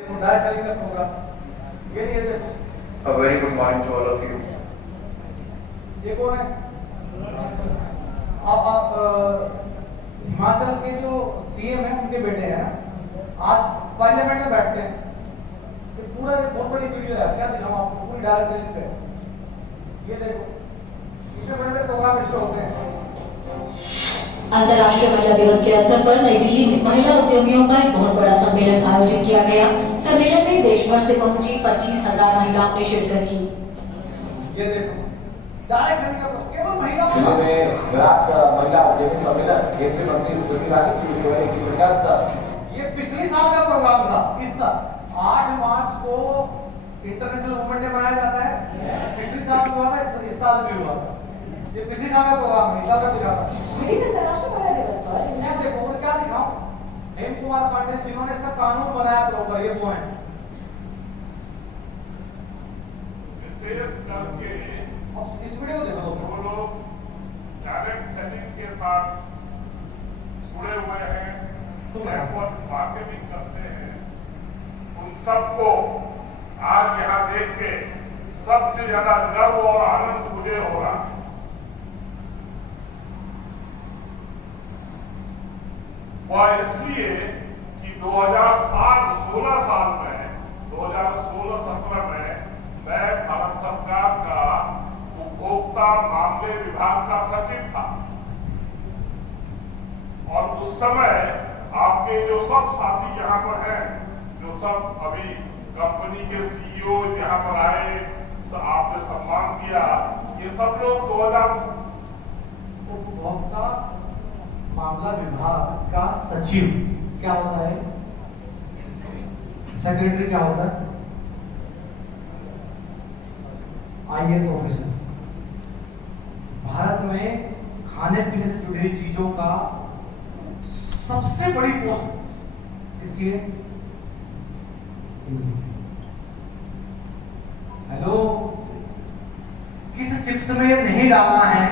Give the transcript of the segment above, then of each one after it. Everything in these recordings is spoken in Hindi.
A very good morning to all of you. ये कौन है? आप हिमाचल के जो सीएम हैं उनके बेटे हैं ना, आज पार्लियामेंट में बैठते हैं। ये पूरा बहुत बड़ी वीडियो है, क्या दिखाऊं आपको, पूरी डायरेक्ट सेलिंग पे। ये देखो, इतने बड़े प्रोग्राम इस पे होते हैं। अंतर्राष्ट्रीय महिला दिवस के अवसर पर नई दिल्ली में महिला उद्यमियों का एक बहुत बड़ा सम्मेलन आयोजित किया गया। सम्मेलन में देश भर से पहुंची 25,000 महिलाओं ने शिरकत की। ये देखो, डायरेक्ट सेलिंग का केवल महिलाओं जिले में गुजरात महिला उद्यमी सम्मेलन केंद्रीय मंत्री स्मृति ईरानी की शिरकत। ये पिछले साल का प्रोग्राम था। इस साल 8 मार्च को इंटरनेशनल वुमेन डे मनाया जाता है। पिछले साल हुआ था, इस साल भी हुआ था। ये पिछले साल का प्रोग्राम है, इस साल का दिखा था। अंतर्राष्ट्रीय महिला दिवस पर ये देखो, और क्या दिखाऊं, हेम कुमार पांडे जिन्होंने इसका कानून बनाया प्रॉपर, ये वो है। विशेष करके इस वीडियो को देखो, वो लोग डायरेक्ट सेलिंग के साथ जुड़े हुए हैं, नेटवर्क मार्केटिंग करते हैं, उन सबको आज यहाँ देख के सबसे ज्यादा गर्व और आनंद मुझे हो रहा है। वह इसलिए कि 2016 साल में 2016-17 में मैं भारत सरकार का उपभोक्ता मामले विभाग का सचिव था और उस समय आपके जो सब साथी यहाँ पर हैं, जो सब अभी कंपनी के सीईओ यहाँ पर आए, तो आपने सम्मान किया, ये सब लोग 2000 उपभोक्ता मामला विभाग का सचिव क्या होता है? सेक्रेटरी क्या होता है? IAS officer. भारत में खाने पीने से जुड़ी हुई चीजों का सबसे बड़ी पोस्ट इसकी है। हेलो, किस चिप्स में नहीं डालना है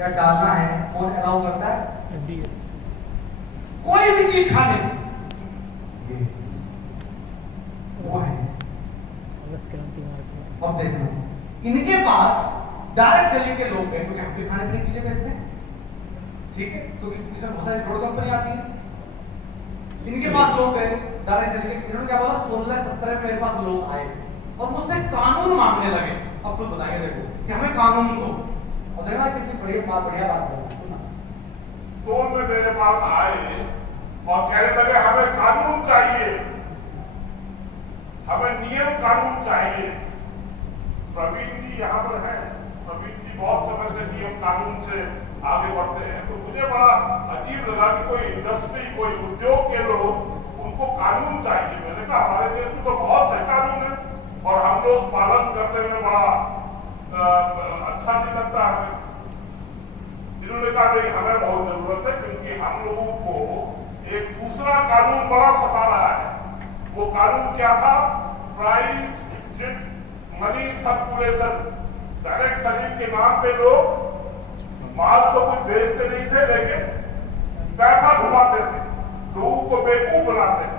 या डालना है, कौन अलाउ करता है? कोई भी चीज खाने ये वो है। अब देखना, इनके पास डायरेक्ट सेलिंग के लोग हैं, क्योंकि हम भी खाने पीने की चीजें बेचते हैं, ठीक है, क्योंकि इसमें बहुत सारी प्रोडक्ट कंपनी आती है। इनके पास लोग हैं डायरेक्ट सेलिंग के। इन्होंने क्या बोला, 16-17 में मेरे पास लोग आए और मुझसे कानून मांगने लगे। अब खुद बताइए, देखो कि हमें कानून दो। और देखना कितनी बढ़िया बात है। फोन में मेरे पास आए और कहने लगे हमें कानून चाहिए, हमें नियम कानून चाहिए। प्रवीण जी यहाँ पर हैं, प्रवीण जी बहुत समय से नियम कानून से आगे बढ़ते हैं, तो मुझे बड़ा अजीब लगा कि कोई इंडस्ट्री, कोई उद्योग के लोग उनको कानून चाहिए। मैंने कहा हमारे देश में तो बहुत से कानून है और हम लोग पालन करने में बड़ा अच्छा नहीं लगता हमें। इन्होंने कहा नहीं, हमें बहुत जरूरत है, क्योंकि हम लोगों को एक दूसरा कानून बड़ा सता रहा है। वो कानून क्या था? Price fixed money circulation. Direct selling के नाम पे लोग माल तो कुछ बेचते नहीं थे, लेकिन पैसा घुमाते थे, लोगों को बेवकूफ बनाते थे।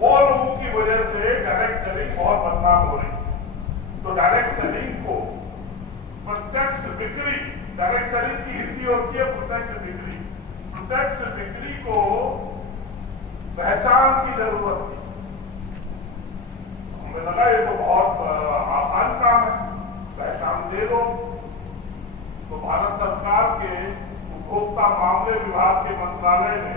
वो लोगों की वजह से डायरेक्ट सेलिंग बहुत बदनाम हो रही। तो डायरेक्ट सेलिंग को प्रत्यक्ष बिक्री, डायरेक्ट सेलिंग की हिंदी होती है प्रत्यक्ष बिक्री। प्रत्यक्ष बिक्री को पहचान की जरूरत थी। हमें लगा ये तो बहुत आसान काम है, पहचान दे दो। तो भारत सरकार के उपभोक्ता मामले विभाग के मंत्रालय ने,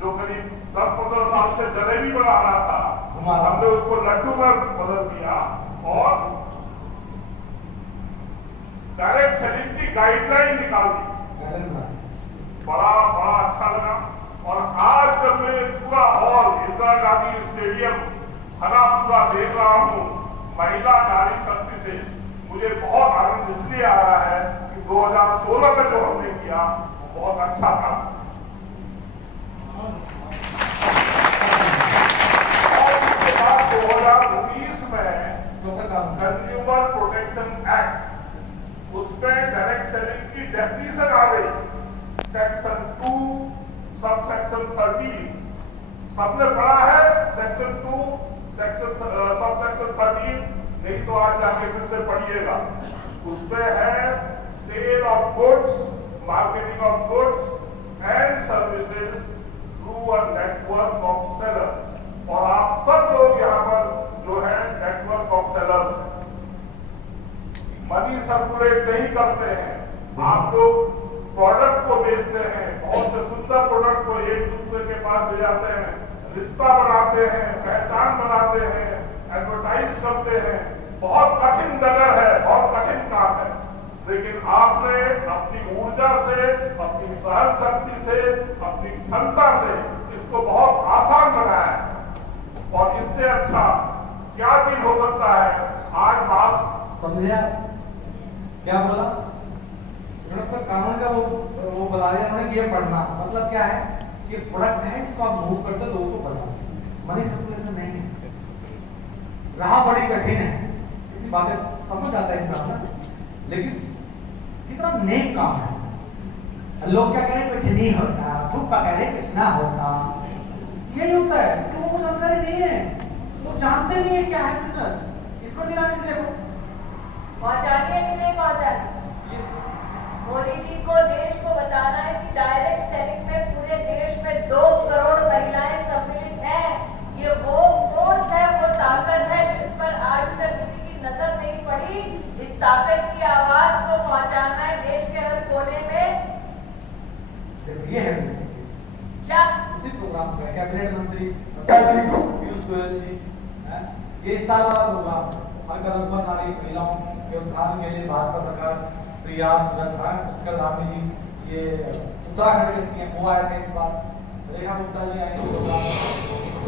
जो करीब 10-15 साल से जलेबी बना रहा था, हमने उसको लड्डू में बदल दिया और डायरेक्ट सेलिंग की गाइडलाइन निकाल दी। बड़ा अच्छा लगा। और आज जब मैं पूरा हॉल इंदिरा गांधी स्टेडियम भरा पूरा देख रहा हूँ महिला नारी शक्ति से, मुझे बहुत आनंद इसलिए आ रहा है कि 2016 में जो हमने किया वो बहुत अच्छा था। और उसके बाद 2019 में कंज्यूमर प्रोटेक्शन एक्ट, उसमें डायरेक्ट सेलिंग की डेफिनेशन आ गई। सेक्शन 2 सब सेक्शन 13 सबने पढ़ा है सेक्शन 2 सब सेक्शन 13, नहीं तो आज जाके फिर से पढ़िएगा। उसमें है sale of goods, marketing of goods and services through a network of sellers. और आप सब लोग यहाँ पर जो है network of sellers money circulate नहीं करते हैं, आप लोग प्रोडक्ट को बेचते हैं, बहुत से सुंदर प्रोडक्ट को एक दूसरे के पास ले जाते हैं, रिश्ता बनाते हैं, पहचान बनाते हैं, एडवर्टाइज करते हैं। बहुत कठिन डगर है, बहुत कठिन काम है, लेकिन आपने अपनी ऊर्जा से, अपनी सहन शक्ति से, अपनी क्षमता से इसको बहुत आसान बनाया है। और इससे अच्छा क्या दिन हो सकता है? आज बात समझे आप क्या बोला? उन्होंने कानून का वो बता दिया उन्होंने कि ये पढ़ना मतलब क्या है? ये प्रोडक्ट है, इसको आप मूव करते हो, लोगों को पढ़ना। मनी सर्कुलेशन नहीं है, राह बड़ी कठिन है, क्योंकि बातें समझ आता है इंसान ना, लेकिन कितना नेक काम है। लोग क्या कह रहे हैं कुछ नहीं होता, फुप्पा कह रहे हैं कुछ ना होता, यही होता है। लोगों को जानकारी नहीं है, लोग जानते नहीं है क्या है बिजनेस। इसको ध्यान से देखो, पहुंचानी है कि नहीं पहुंचानी? मोदी जी को देश को बताना है कि डायरेक्ट सेलिंग में पूरे देश में 2 करोड़ महिलाएं सम्मिलित हैं। ये वो फोर्स है, वो ताकत है जिस पर आज तक किसी की नजर नहीं पड़ी। इस ताकत की आवाज को पहुंचाना है देश के हर कोने में। ये है क्या उसी प्रोग्राम में कैबिनेट मंत्री पीयूष गोयल जी ये इस साल वाला प्रोग्राम हर कदम पर नारी महिलाओं के उत्थान के लिए भाजपा सरकार प्रयासरत है। पुष्कर धामी जी ये उत्तराखंड के सीएम वो आए थे इस बार, रेखा गुप्ता जी आए थे programme.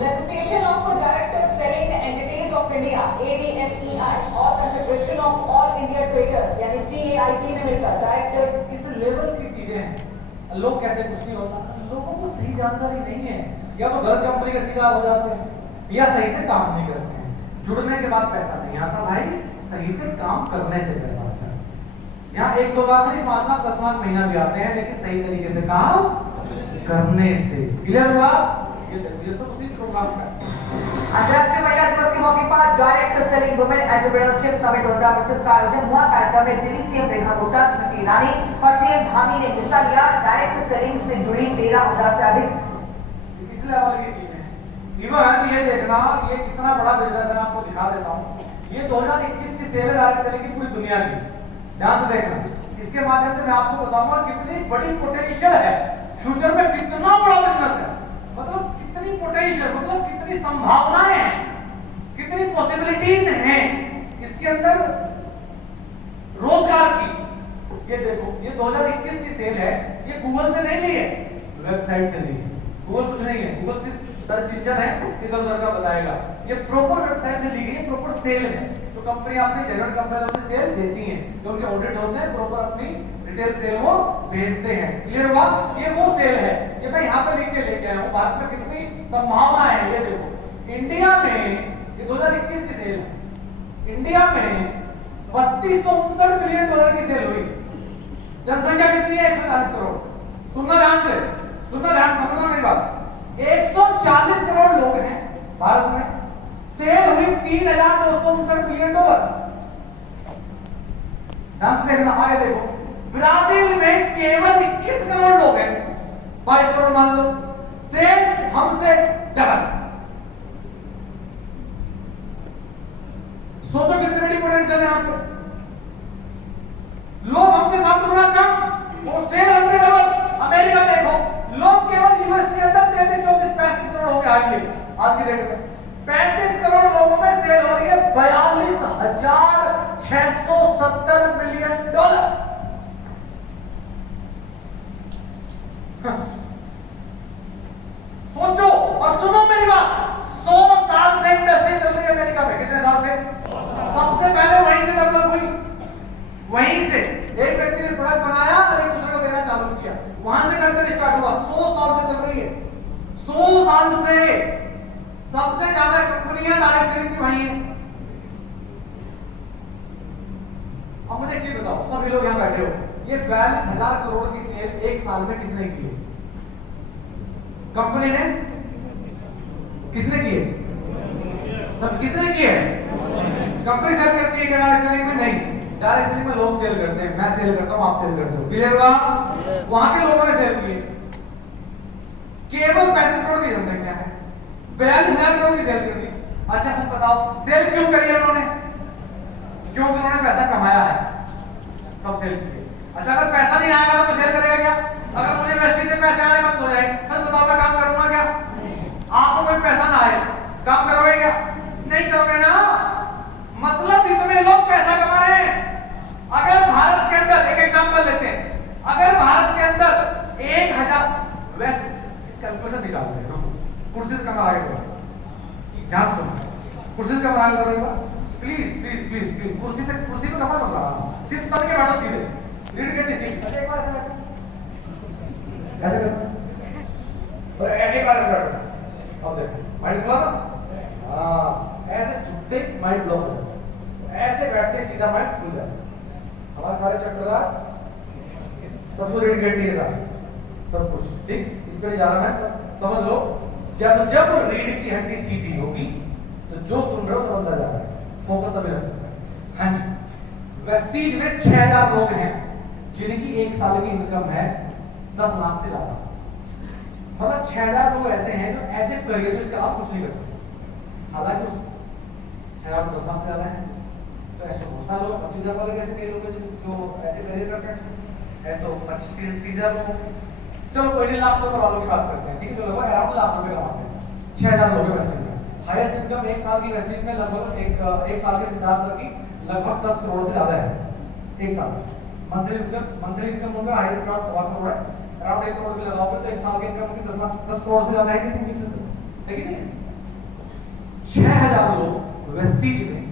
Association of Directors Selling Entities of India (ADSEI) और Confederation of All India Traders यानी CAIT ने मिलकर डायरेक्टर्स इस लेवल की चीजें हैं। लोग कहते हैं कुछ नहीं होता, लोगों को सही जानकारी नहीं है, या तो गलत कंपनी के शिकार हो जाते हैं या सही से काम नहीं करते हैं। जुड़ने के बाद पैसा नहीं आता भाई, सही से काम करने से पैसा आता है। यहाँ 1-2 लाख नहीं 5 लाख 10 लाख महीना भी आते हैं, लेकिन सही तरीके से काम करने से। क्लियर हुआ? ये सब उसी प्रोग्राम का अंतर्राष्ट्रीय महिला दिवस के मौके पर direct selling women entrepreneurship summit 2025 का आयोजन हुआ। कार्यक्रम में दिल्ली सीएम रेखा गुप्ता, स्मृति ईरानी और सीएम धामी ने हिस्सा लिया। डायरेक्ट सेलिंग से जुड़ी 13,000 से अधिक इस लेवल की चीजें। इवन ये देखना ये कितना बड़ा बिजनेस है, मैं आपको दिखा देता हूँ। ये 2021 की सेल है डायरेक्ट सेलिंग की पूरी दुनिया की, ध्यान से देखना। इसके माध्यम से मैं आपको बताऊंगा कितनी बड़ी पोटेंशियल है, फ्यूचर में कितना बड़ा बिजनेस है, मतलब कितनी पोटेंशियल, मतलब कितनी संभावनाएं हैं, कितनी पॉसिबिलिटीज हैं इसके अंदर रोजगार की। ये देखो, ये 2021 की सेल है, ये गूगल से नहीं ली है, वेबसाइट से ली है। गूगल कुछ नहीं है, गूगल सिर्फ सर्च इंजन है, इधर उधर का बताएगा। ये प्रॉपर वेबसाइट से ली गई है, प्रॉपर सेल है। तो कंपनी अपनी जेन्युइन कंपनी अपनी सेल देती हैं, जो उनके ऑडिट होते हैं, प्रॉपर अपनी रिटेल सेल वो भेजते हैं। क्लियर हुआ? ये वो सेल है, ये मैं यहाँ पे लिख के लेके आया हूँ। भारत में कितनी संभावना है ये देखो। इंडिया में ये 2021 की सेल है, इंडिया में 3259 बिलियन डॉलर की सेल हुई। जनसंख्या कितनी है? 140 करोड़। सुनना ध्यान से, सुनना ध्यान, समझना मेरी बात। 140 करोड़ लोग हैं भारत में, सेल हुई 3,259 बिलियन डॉलर। ध्यान से देखना, आगे देखो। ब्राजील में केवल 21 करोड़ लोग हैं, 22 करोड़ मान लो, सेल हमसे डबल। सोचो कितनी बड़ी पोटेंशियल है यहाँ पे। लोग हमसे 7 गुना कम और सेल हमसे डबल। अमेरिका देखो, लोग केवल यूएस के अंदर 33-34-35 करोड़ हो गए हार्डली आज की डेट में। 35 करोड़ लोगों में सेल हो रही है 42,670 मिलियन डॉलर। सोचो और सुनो मेरी बात, 100 साल से इंडस्ट्री चल रही है अमेरिका में। कितने साल से? सबसे पहले वहीं से डेवलप हुई, वहीं से एक व्यक्ति ने प्रोडक्ट बनाया और एक दूसरे को देना चालू किया, वहां से कल्चर स्टार्ट हुआ। 100 साल से चल रही है, 100 साल से। सबसे ज्यादा कंपनियां डायरेक्ट सेलिंग की वहीं है। अब मुझे एक चीज बताओ, सभी लोग यहाँ बैठे हो, ये 42,000 करोड़ की सेल एक साल में किसने की? कंपनी ने। किसने किए? सब किसने किए? कंपनी सेल करती है क्या डायरेक्ट सेलिंग में? नहीं, डायरेक्ट सेलिंग में लोग सेल करते हैं, मैं सेल करता हूं, आप सेल करते हो, क्लियर हुआ? वहां के लोगों ने सेल किए। केवल 35 करोड़ की जनसंख्या है, 42,000 करोड़ की सेल कर दी। अच्छा सच बताओ, सेल क्यों करी उन्होंने? क्योंकि उन्होंने पैसा कमाया है, तब सेल की। अच्छा अगर पैसा नहीं आएगा तो सेल करेगा क्या? अगर मुझे वेस्टी से पैसे आने बंद हो जाए, सच बताओ मैं काम करूंगा क्या? आपको कोई पैसा ना आए, काम करोगे क्या? नहीं करोगे ना। मतलब इतने लोग पैसा कमा रहे हैं। अगर भारत के अंदर एक एग्जांपल लेते हैं, अगर भारत के अंदर 1000 वेस्ट कैलकुलेशन निकालते हैं, कुर्सी से कमर आगे करो, ध्यान सुनो, कुर्सी से कमर आगे करो, प्लीज प्लीज प्लीज प्लीज, कुर्सी पे कमर मत लगाना, सिर्फ तन के बैठो सीधे, रीड करनी सीख। अच्छा एक बार ऐसे बैठो, ऐसे बैठो, और एक बार ऐसे बैठो। अब देखो माइंड खुला ना, ऐसे झुकते माइंड ब्लॉक हो जाता है, ऐसे बैठते सीधा माइंड खुल जाता है। हमारे सारे चक्कर सब कुछ रीड करनी है, सारे सब कुछ ठीक, इस पर जा रहा है, बस समझ लो। जब जब रीढ़ की हड्डी सीधी होगी तो जो सुन रहे हो सब अंदर जा रहा है, फोकस तभी रख सकता है। हाँ जी, वेस्टीज में 6000 लोग हैं जिनकी एक साल की इनकम है 10 लाख से ज्यादा। मतलब 6000 लोग ऐसे हैं जो एज ए करियर तो इसके अलावा कुछ नहीं करते। हालांकि 6000 10 लाख से ज्यादा है, तो ऐसे बहुत सारे लोग 25,000 वाले कैसे कई लोग जो ऐसे करियर करते हैं, ऐसे तो 25-30,000 लोग। चलो कोई नहीं, लाख से ऊपर वालों की बात करते हैं, ठीक है, जो लगभग अराउंड लाख रुपए कमाते हैं। 6000 लोग हैं वेस्टिज में। हाईएस्ट इनकम एक साल की वेस्टिज में लगभग एक साल के सिद्धार्थ सर की लगभग 10 करोड़ से ज्यादा है एक साल। मंथली इनकम उनका हाईएस्ट अराउंड 1 करोड़ है, अराउंड 1 करोड़ भी लगाओगे तो एक साल की इनकम उनकी 10 करोड़ से ज्यादा है कि नहीं? है कि नहीं? 6000 लोग वेस्टिज में